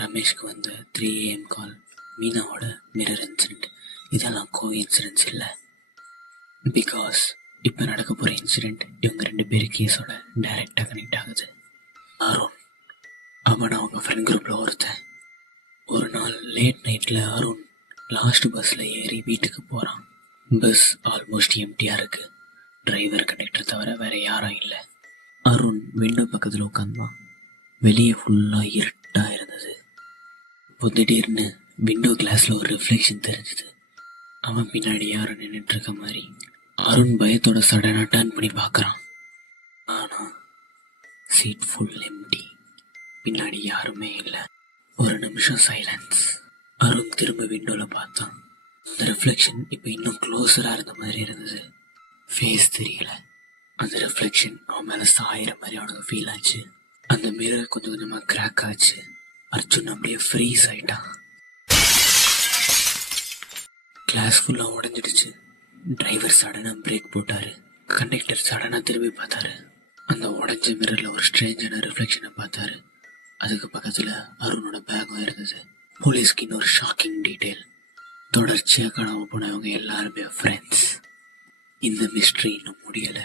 ரமேஷ்க்கு வந்த 3 AM call, மீனாவோட mirror incident, இதெல்லாம் கோ incidents இல்லை. பிகாஸ் இப்போ நடக்க போகிற இன்சிடென்ட் இவங்க 2 பேர் கேஸோட டைரெக்டாக கனெக்ட் ஆகுது. அருண், அவன் அவங்க ஃப்ரெண்ட் குரூப்பில் ஒருத்தன். ஒரு நாள் லேட் நைட்டில் அருண் லாஸ்ட் பஸ்ஸில் ஏறி வீட்டுக்கு போகிறான். பஸ் ஆல்மோஸ்ட் எம்டியாக இருக்குது. டிரைவர் கண்டக்டர் தவிர வேறு யாரும் இல்லை. அருண் விண்டோ பக்கத்தில் உட்காந்தான். வெளியே ஃபுல்லாக இருட்டாக இருந்தது. இப்போ திடீர்னு விண்டோ கிளாஸில் ஒரு ரிஃப்ளெக்ஷன் தெரிஞ்சுது. அவன் பின்னாடி யாரும் நின்றுட்டு இருக்க மாதிரி. அருண் பயத்தோட சடனாக டர்ன் பண்ணி பார்க்குறான். ஆனால் சீட் ஃபுல் எம்டி. பின்னாடி யாருமே இல்லை. ஒரு நிமிஷம் சைலன்ஸ். அருண் திரும்ப விண்டோவில் பார்த்தான். அந்த ரிஃப்ளெக்ஷன் இப்போ இன்னும் க்ளோஸராக இருந்த மாதிரி இருந்தது. ஃபேஸ் தெரியல. அந்த ரிஃப்ளெக்ஷன் அவன் மேலே சாயிற மாதிரி அவனுக்கு ஃபீல் ஆச்சு. அந்த மிரர் கொஞ்சம் கொஞ்சமாக கிராக் ஆச்சு. அர்ஜுன் அப்படியே ஃப்ரீஸ் ஆயிட்டான். கிளாஸ் ஃபுல்லாக உடஞ்சிடுச்சு. டிரைவர் சடனாக பிரேக் போட்டார். கண்டக்டர் சடனாக திரும்பி பார்த்தாரு. அந்த உடஞ்ச மிரரில் ஒரு ஸ்ட்ரேஞ்சான ரிஃப்ளெக்ஷனை பார்த்தாரு. அதுக்கு பக்கத்தில் அருணோட பேக்கும் இருந்தது. போலீஸ்க்கு இன்னொரு ஷாக்கிங் டீட்டெயில். தொடர்ச்சியாக காணாமல் போனவங்க எல்லாருமே ஃப்ரெண்ட்ஸ். இந்த மிஸ்ட்ரி இன்னும் முடியலை.